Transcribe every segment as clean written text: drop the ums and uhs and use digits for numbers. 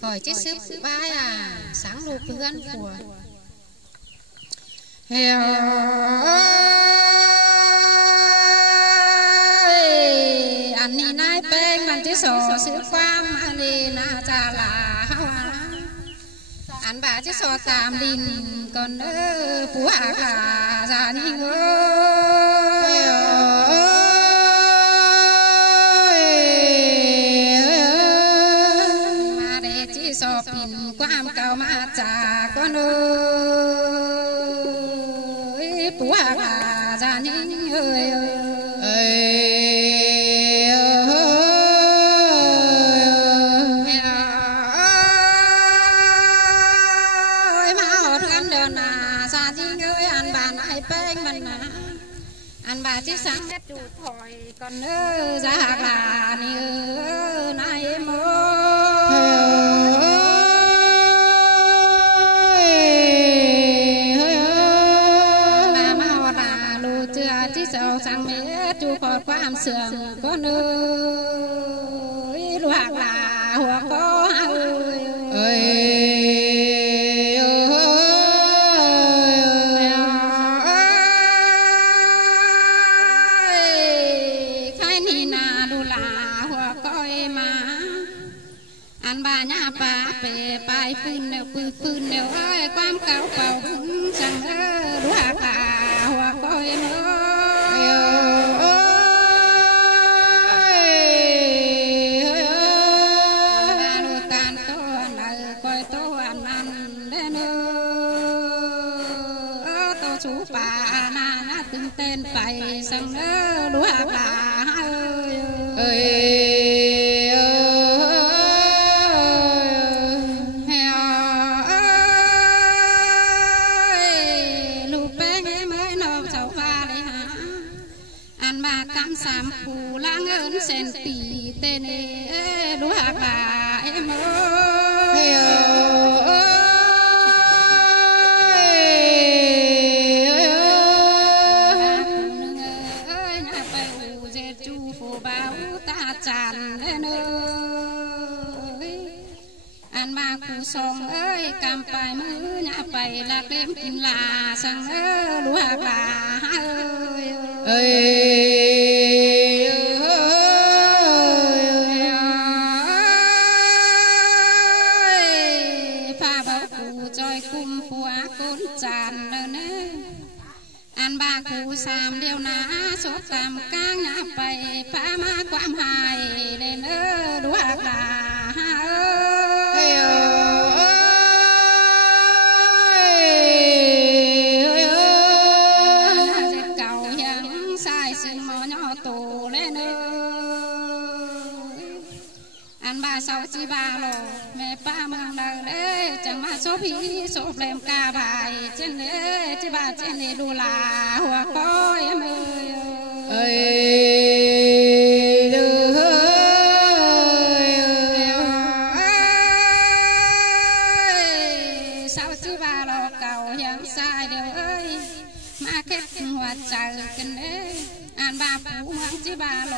khỏi chết sức vai sáng lục gân của heo anh đi nai beng mình chết sò sức quam anh đi na cha là anh bà chết sò tạm đình còn phú hạ là già đi mà để chỉ sò pin quam cao mà cha con ơi phú hạ là già đi ơi anh bà chiếc sáng đất chủ thổi còn nữa giá là như này em bà mau là lù chưa chiếc sầu sáng mẹ chủ còn qua hàm sườn có nơi lù hạc là hoa có ơi anh bà nhà bà về bài phun nèo ơi quam cáo cầu chẳng đua cả hoa coi mơ bà đôi can to này coi to ăn đến to chú bà na từng tên phải sang đua cả ơi sam phù lang ơn sen tì tên đua bà em ơi nhà bay u dê chu phù báo ta tràn lên ơi anh ba cụ song ơi cam bài mưa nhà bay lạc đêm kinh là sang đua bà ơi anh ba cụ sam đeo ná số tam cang nhà bay phá má quam hài lên đua cả cầu hiện sai sừng mò nhỏ tổ lên anh ba sau chi ba lô mẹ ba mang đời đấy chẳng mà số phí số làm ca bài trên đấy chi ba trên đấy đu là hoa coi em ơi sau chi ba lô cầu hiện sai đều ơi mà kết hoa trời trên đấy anh ba phụ mang chi ba lô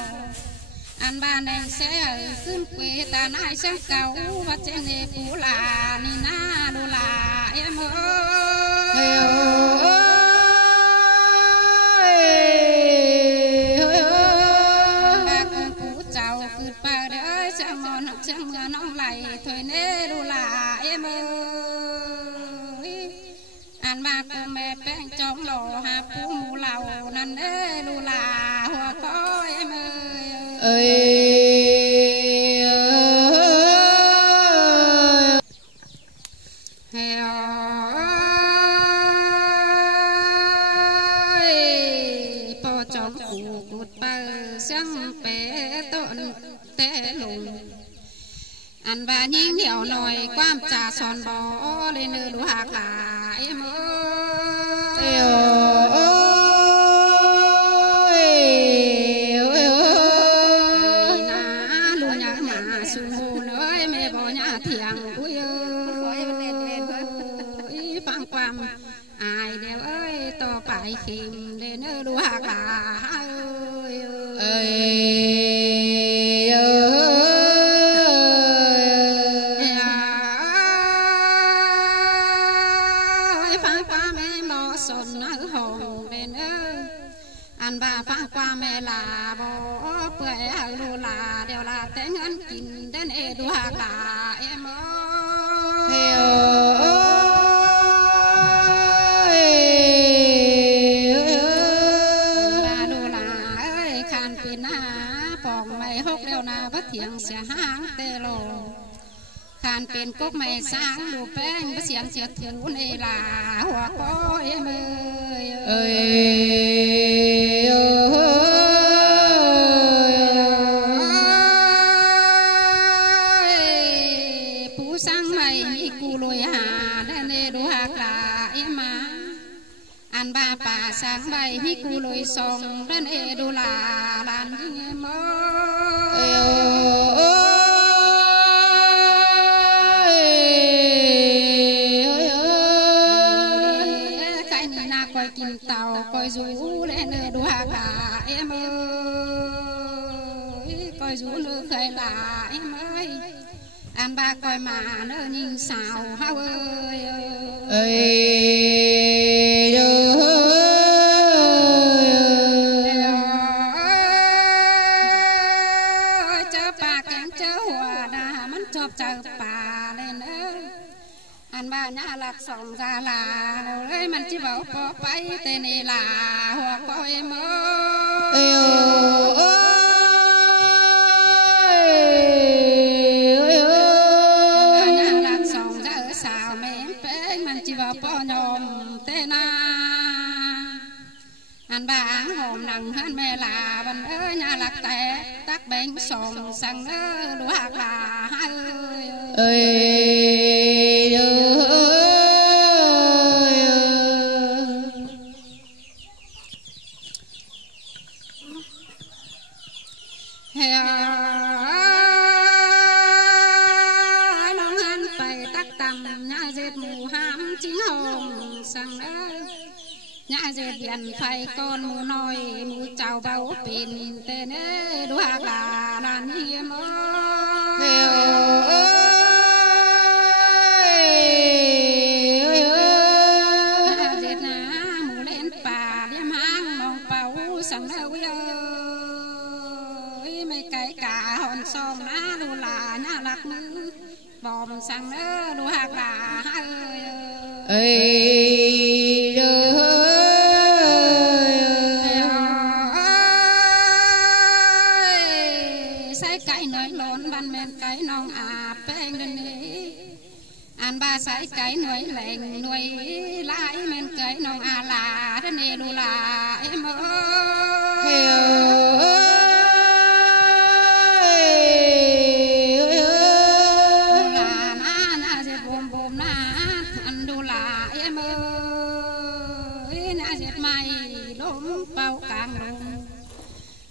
anh ba nên sẽ ởขึ้นquê ta nai sang cầu và trên này phú là ni na đô là em ơi ba con phú chào cứ ba đấy sang mưa nóng lầy thôi nè đô là em ơi anh ba con mẹ bén trong lò hà phú mù lầu năn nè đô là hoa có em ơi po chọn cụ cụt bờ sang bé tọn té lùng anh bà nhìn nhiều nồi quam trà son bò lên nơi đũa hạt là em ai đều ơi to phải khìm để nơi đua cả ơi ngân kín đến ê đua là em ơi bà đua là ơi khăn pin na phòng mày hốc đeo na bất thiện sẽ hang tê lô khăn pin cốc mày sáng đua bánh bất xiên sẽ thủ này là hoa có em ơi sang mày mi cu lôi hà đen đê đua hạc là em mà ăn ba bà sang mày mi cu lôi song đen đê đua là lan em ơi cái này na coi kim tàu coi rú lên đua hạc là em ơi coi rú nữa khơi là em ơi anh ba coi mà nó nhìn sao hao ơi chớ bà kén chớ hòa đà mình chộp chớ bà lên anh ba nhá lạc sòng ra là rồi mình chỉ bảo có bay tên này là hòa coi em bỏ nhom tê na anh ba hôm nằng hắn mẹ là bên ơi nhà lạc tè tắc bánh sòng sang ơ đua hạc là hai nhà dệt điện phải con mù nồi mù chào bao pin tên đua hạc là đàn hiếm nhà dệt na mù lên bà đem hang mong bao sang đâu ơi mấy cái cả hòn sông na đua là nhà lạc nữ bòm sang đua hạc là ơi cái nong à beng lên đi anh ba sải cái nuôi lệnh nuôi lái men cái nong à là đến nè đu là em ơi là na dệt bùm bùm na anh đu là em ơi na dệt mày lốm bao càng lốm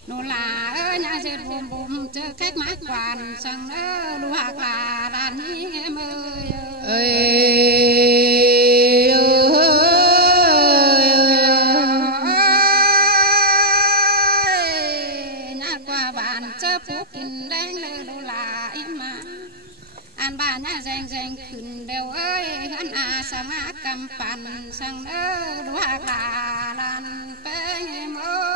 nô là ơi nhà dệt bùm bùm chơi khách mát quản sang ơ đua hạc là đàn em ơi nhà qua bàn chơi phú kinh đen lơ đu là em mà anh bà nhà dành dành khẩn đều ơi hắn à sang cầm bàn sang ơ đua hạc là đàn em ơi